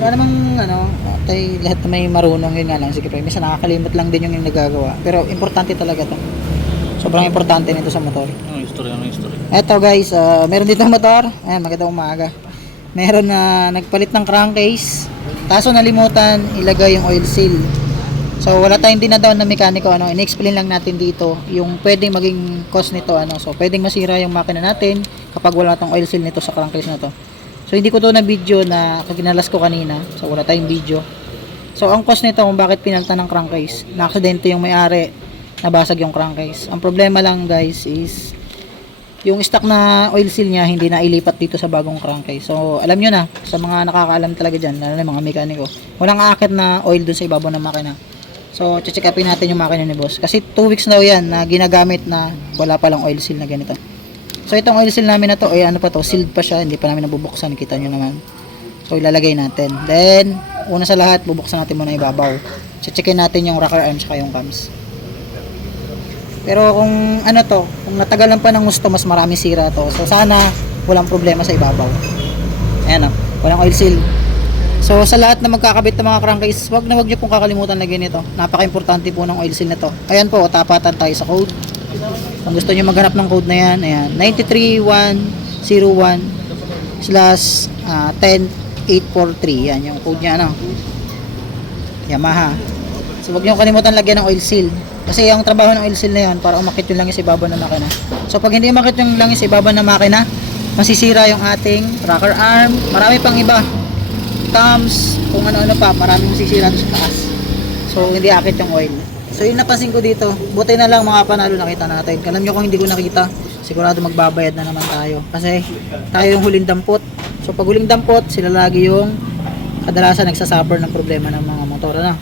Wala namang ano, tay lahat na may marunong yun nga lang. Sige pre, minsan nakakalimot lang din yung, yung nagagawa. Pero importante talaga to. Sobrang importante nito sa motor. Ano history, ano history? Eto guys, ah, meron dito motor. Ayan, magandang umaga. Meron na nagpalit ng crankcase. Kaso nalimutan ilagay yung oil seal. So wala tayong dinadaon na mekaniko ano, in-explain lang natin dito yung pwedeng maging cause nito ano. So pwedeng masira yung makina natin kapag wala tong oil seal nito sa crankcase na to. So hindi ko to na video na kaginalas ko kanina. So wala tayong video. So ang cause nito kung bakit pinalitan ng crankcase, na aksidente yung may-ari, nabasag yung crankcase. Ang problema lang guys is yung stock na oil seal niya hindi na ilipat dito sa bagong crankcase. So, alam nyo na, sa mga nakakaalam talaga dyan, lalo na mga mekaniko, walang aakit na oil dun sa ibabaw ng makina. So, check upin natin yung makina ni boss. Kasi 2 weeks na yan na ginagamit na wala palang oil seal na ganito. So, itong oil seal namin na to, ay ano pa to, sealed pa siya, hindi pa namin nabubuksan, kita nyo naman. So, ilalagay natin. Then, una sa lahat, bubuksan natin muna ibabaw. Checkin natin yung rocker arms saka yung cams. Pero kung ano to, kung natagalan pa ng gusto, mas marami sira to. So sana walang problema sa ibabaw. Ayan o, walang oil seal. So sa lahat na magkakabit ng mga crankcase, wag na wag niyo pong kakalimutan lagyan nito. Napaka-importante po ng oil seal nito. Ayan po, tapatan tayo sa code. Kung gusto niyo maghanap ng code na yan, ayan, 93101 slash ah, 10843. Yan yung code niya, ano. Yamaha. So wag niyo kalimutan lagyan ng oil seal. Kasi yung trabaho ng oil seal na yun, para umakit yung langis sa ibabaw ng makina. So pag hindi umakit yung langis sa ibabaw ng makina, masisira yung ating rocker arm, marami pang iba. Thumbs, kung ano-ano pa, maraming masisira doon sa taas. So hindi akit yung oil. So yung napansin ko dito, buti na lang mga panalo nakita natin. Alam nyo kung hindi ko nakita, sigurado magbabayad na naman tayo. Kasi tayo yung huling dampot. So pag huling dampot, sila lagi yung kadalasan nagsasuffer ng problema ng mga motor na.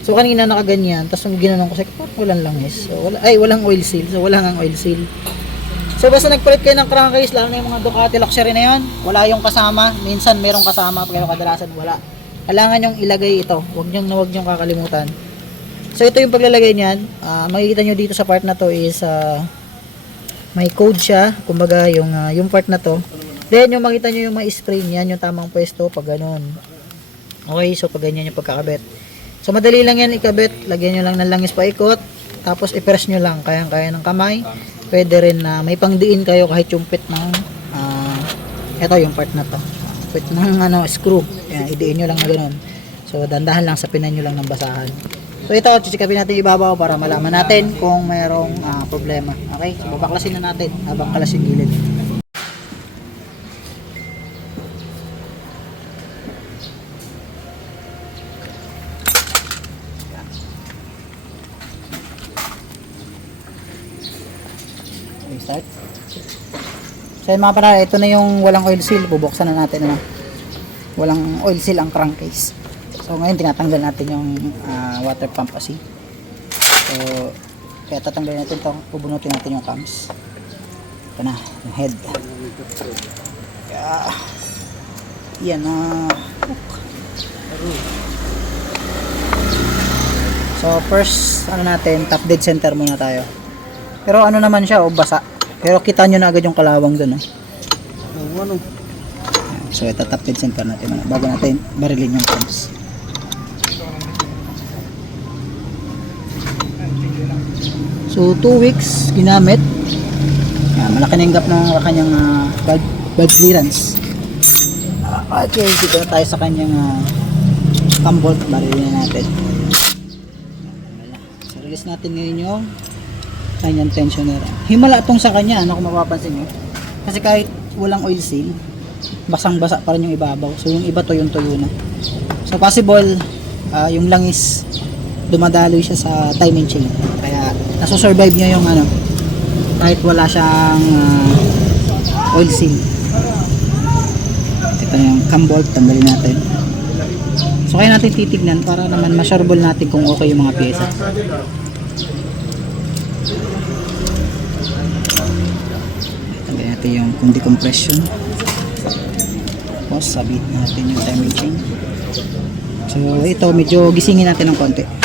So kanina nakaganyan, tapos nung ginanong ko, ko, "Parang walang langis. So, wala, ay, walang oil seal. So wala nga oil seal. So basta nagpalit kayo ng crankcase, lalo na yung mga Ducati luxury na yun, wala yung kasama. Minsan merong kasama, pero kadalasan wala. Kailangan yung ilagay ito. Huwag nyo na huwag nyo kakalimutan. So ito yung paglalagay niyan. Ah, makikita nyo dito sa part na to is ah, may code siya. Kumbaga yung, ah, yung part na to. Then yung makita nyo yung may spray niyan, yung tamang pwesto pag ganun. Okay, so pag ganyan yung pagkakabit. So madali lang yan ikabit, lagyan nyo lang ng langis paikot, tapos i-press nyo lang, kayang-kaya ng kamay. Pwede rin na may pangdiin kayo kahit yung pit ng, ah eto yung part na to. Pit ng ano, screw. Yan, idiin nyo lang na ganun. So dandahan lang sa pinan nyo lang ng basahan. So ito, chichikapin natin yung ibabaw para malaman natin kung mayroong ah, problema. Okay, so babaklasin na natin habang kalas yung gilid. Okay, start. So yun mga para, ito na yung walang oil seal. Bubuksan na natin ano. Walang oil seal ang crankcase. So ngayon tinatanggal natin yung ah, water pump kasi. So kaya tatanggalin natin to. Bubunutin natin yung cams. Ito na, yung head. Yeah. Yan na. So first ano natin, top dead center muna tayo. Pero ano naman siya, o basa. Pero kita nyo na agad yung kalawang dun. Oh. ano? So ito top dead center natin bago natin barilin yung cams. So 2 weeks ginamit. Yan, malaki na yung gap ng kanyang uh, bad, bad clearance. Ah, okay, dito na tayo sa kanyang uh, cam bolt. Barilin na natin. So release natin ngayon yung kanyang tensioner. Himala itong sa kanya, ano kung mapapansin nyo. Kasi kahit walang oil seal, basang-basa pa rin yung ibabaw. So yung iba to yung tuyo na. So possible, ah, yung langis dumadaloy siya sa timing chain. Kaya nasusurvive niya yung ano, kahit wala siyang ah, oil seal. Ito yung cam bolt, tanggalin natin. So kaya natin titignan para naman ma-sureball natin kung okay yung mga pyesa. Tanggalin natin yung kung decompression. Tapos sabit natin yung timing chain. So ito medyo gisingin natin ng konti.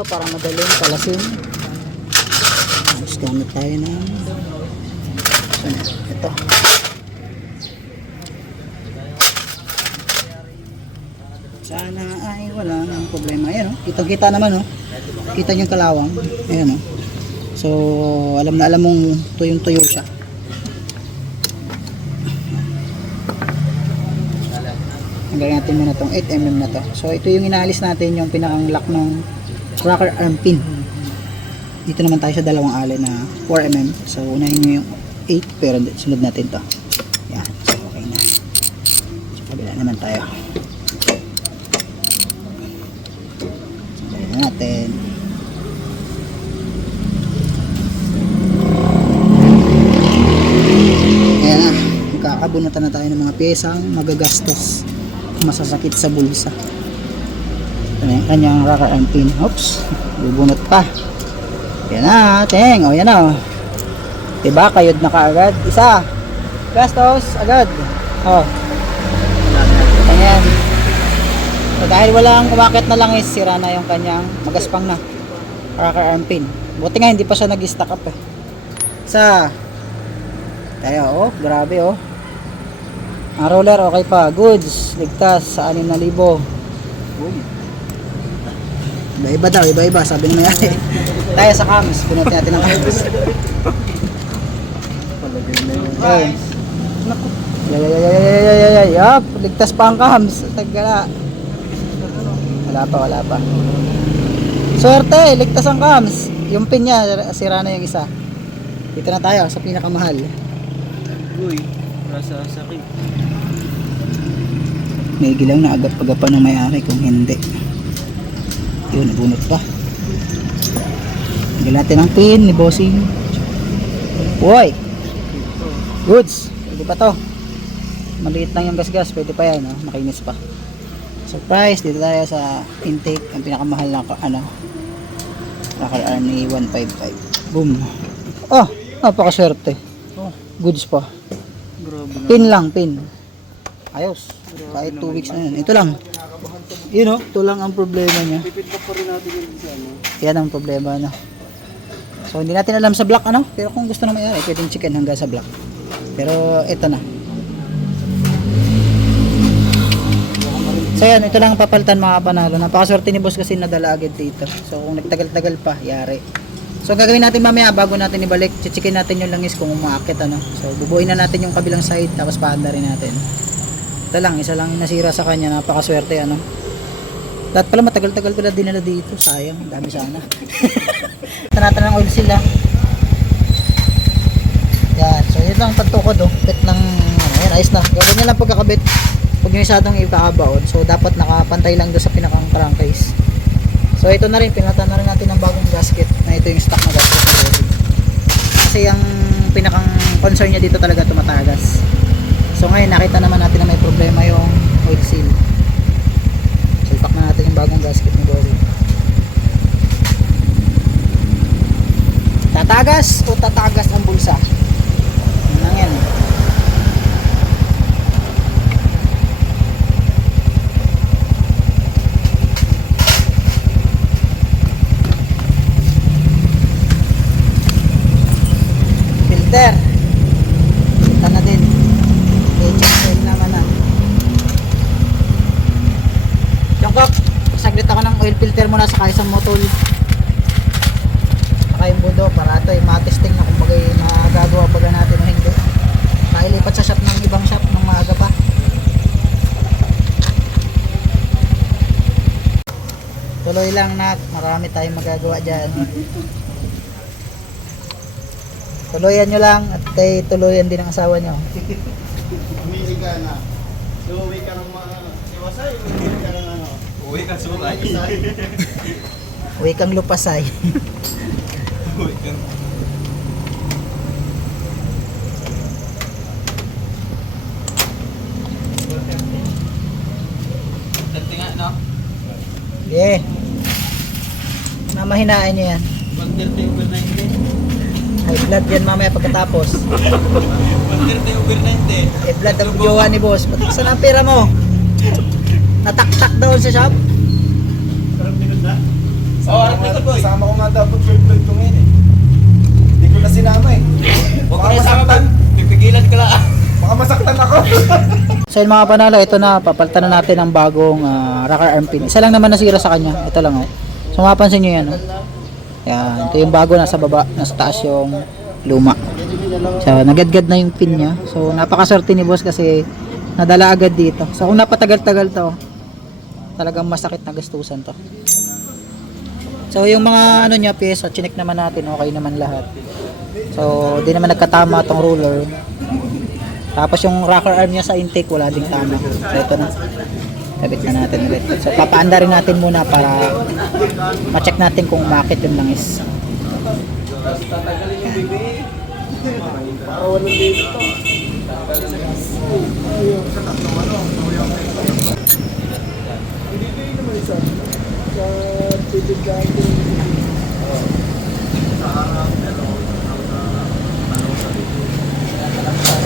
Pinapalo para madaling kalasin. gamit tayo ng ito. Sana ay wala nang problema. Ayan o kita kita naman o kita niyo kalawang. Ayan o so alam na alam mong tuyong tuyo siya. Hanggang natin muna tong 8mm na to. So ito yung inaalis natin yung pinakang lock ng rocker arm pin. Dito naman tayo sa dalawang alay na 4mm so unahin nyo yung 8 pero sunod natin to. Yan so okay na. Sa kabila naman tayo. Sundan natin. Ayan na magkakabunutan na tayo ng mga pyesang magagastos masasakit sa bulsa ito na yung kanyang rocker pin oops bubunot pa yan na, teng. O, yan na. Diba, kayod na kaagad. Isa. Gastos, agad. O. Ayan. So, dahil walang umakit na lang is sira na yung kanyang magaspang na rocker arm. Buti nga, hindi pa siya nag-stack up eh. Isa. Tayo, oh. Grabe, oh. Ang roller, okay pa. Goods. Ligtas sa 6,000. Boom. Iba-iba daw, iba-iba, sabi ng mayari. Tayo sa cams, punutin natin ang cams. Okay. Yay, yup, ligtas pa ang cams. Tagala. Wala pa, wala pa. Swerte, ligtas ang cams. Yung pin niya, sira na yung isa. Dito na tayo sa pinakamahal. Uy, rasa sakit. May gilang na agap-agapan ng may-ari kung hindi. Yun, nabunot pa. Lagyan natin ang pin ni Bossing. Uy! Goods! Pwede pa to. Maliit lang yung gasgas, pwede pa yan. Oh. Makinis pa. Surprise! Dito tayo sa intake. Ang pinakamahal na ano, rocker arm ni 155. Boom! Oh! Napakaswerte. Oh, Goods pa. grabe. Pin lang, pin. Ayos. Kahit 2 weeks na yun. Ito lang. Yun know, ito lang ang problema niya. Pipit pa rin natin yung isa, no? Yan ang problema no. So hindi natin alam sa black ano, pero kung gusto na may-ari, pwedeng chicken hanggang sa black. Pero ito na. So yan, ito lang ang papalitan mga panalo. Napakaswerte ni boss kasi nadala agad dito. So kung nagtagal-tagal pa, yari. So gagawin natin mamaya bago natin ibalik, chichikin natin yung langis kung umaakit ano. So bubuin na natin yung kabilang side tapos paanda rin natin. Ito lang, isa lang nasira sa kanya, napakaswerte ano. Dapat pala matagal-tagal pala dinala dito. Sayang, ang dami sana. Tanatan ng oil sila. Yan, so yun lang pagtukod oh. Bit ng, ano, yan, ayos na. Gawin nyo lang pagkakabit. Huwag nyo isadong ipakabaon. So dapat nakapantay lang doon sa pinakang crankcase. So ito na rin, pinatan na rin natin ng bagong gasket. Na ito yung stock na gasket. Kasi yung pinakang concern niya dito talaga tumatagas. So ngayon nakita naman natin na may problema yung oil seal. So na natin yung bagong gasket ni Bossy. Tatagas o tatagas ang bulsa? Yan. Filter. Kita na din. HSL naman na. Jungkook, saglit ako muna sa isang motol. Saka yung budo para ito yung matesting na kung bagay magagawa baga natin o hindi. Nailipat sa shop ng ibang shop ng maaga pa. Tuloy lang nak, marami tayong magagawa dyan. Tuluyan nyo lang at kay tuluyan din ang asawa nyo. Umili ka na. So, uwi ka ng mga... Iwasay, uwi ka ng? Uwi ka sulay. Uy kang lupasay. Uwi ka Dati nga, no? Yeah. Mamahinaan nyo yan. 130 over 90. High blood yan mamaya pagkatapos. 130 over 90. High blood ang jowa ni boss. Ba't saan ang pera mo? Nataktak doon sa shop? Oo, oh, arit na boy. Kasama ko nga dapat 12 ko ngayon eh. Hindi ko na sinama eh. Huwag Baka ka na sama masaktan. Pipigilan ka lang. Baka masaktan ako. So yun mga panalo, ito na, papalitan na natin ng bagong ah, rocker arm pin. Isa lang naman nasira sa kanya, ito lang oh. So mapapansin nyo yan, oh. Yan, ito yung bago nasa baba, nasa taas yung luma. So nagadgad na yung pin niya. So napakaswerte ni boss kasi nadala agad dito. So kung napatagal-tagal to, talagang masakit na gastusan to. So yung mga ano niya pyesa, chinek naman natin, okay naman lahat. So di naman nagkatama tong ruler. Tapos yung rocker arm niya sa intake wala ding tama. So ito na. Kabit na natin ulit. So papaanda rin natin muna para ma-check natin kung umakit yung langis. Tapos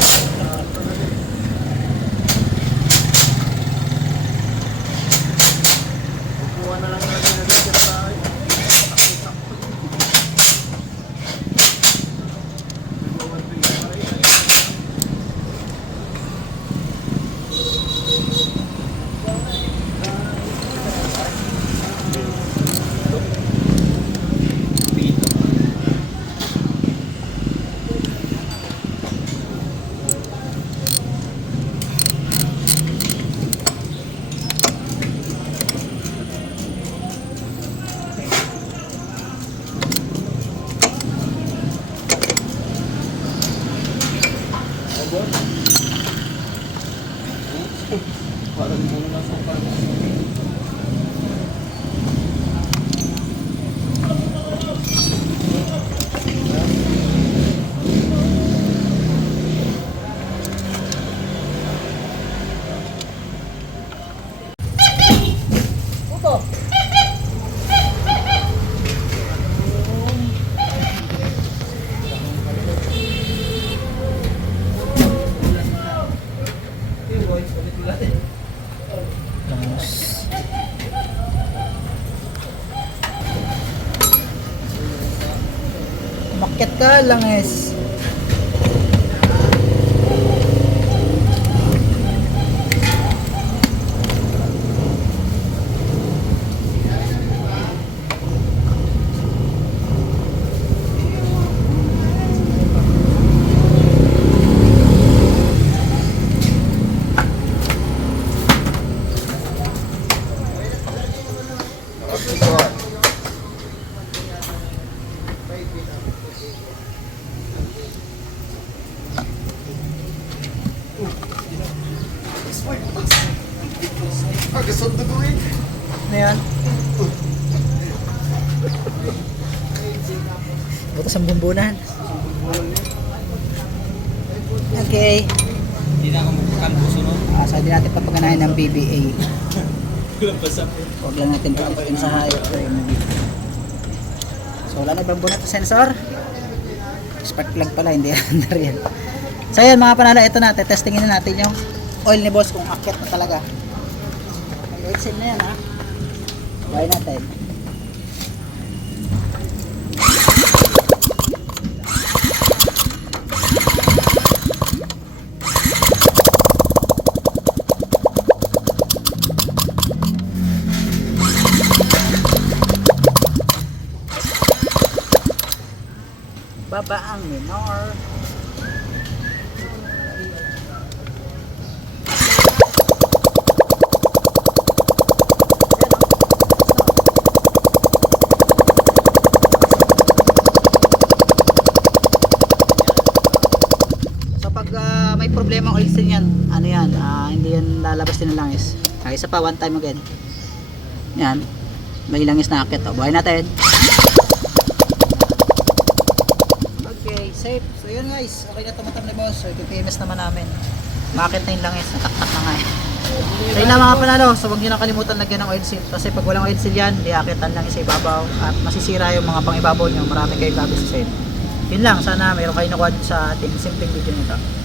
Umakyat Bumbunan. Okay. Hindi na ako magkakan puso no. Ah, so, hindi natin papaganahin ng BBA. Huwag lang natin pakitin sa hayop. So wala na ibang bunot sa sensor. Spark plug pala, hindi yan. So yan mga panalo, ito na, testingin na natin yung oil ni boss kung akyat na talaga. May oil seal na yan ha. Buhay natin. Baba ang minor. Ah, problema seal yan, ano yan, ah, hindi yan lalabas din ng langis. Okay, isa pa, one time again. Yan. May langis na akit. O, buhay natin. Safe. So yun guys, okay na tumatam ni boss. So ipipms naman namin. Bakit na yung langis? Nataktak na nga eh. So yun lang mga panalo. So huwag nyo na kalimutan lagyan ng oil seal. Kasi pag walang oil seal yan, di akitan lang sa ibabaw. At masisira yung mga pang ibabaw nyo. Marami kayong gabi sa set. Yun lang. Sana mayroon kayo nakuha sa ating simpleng video nito.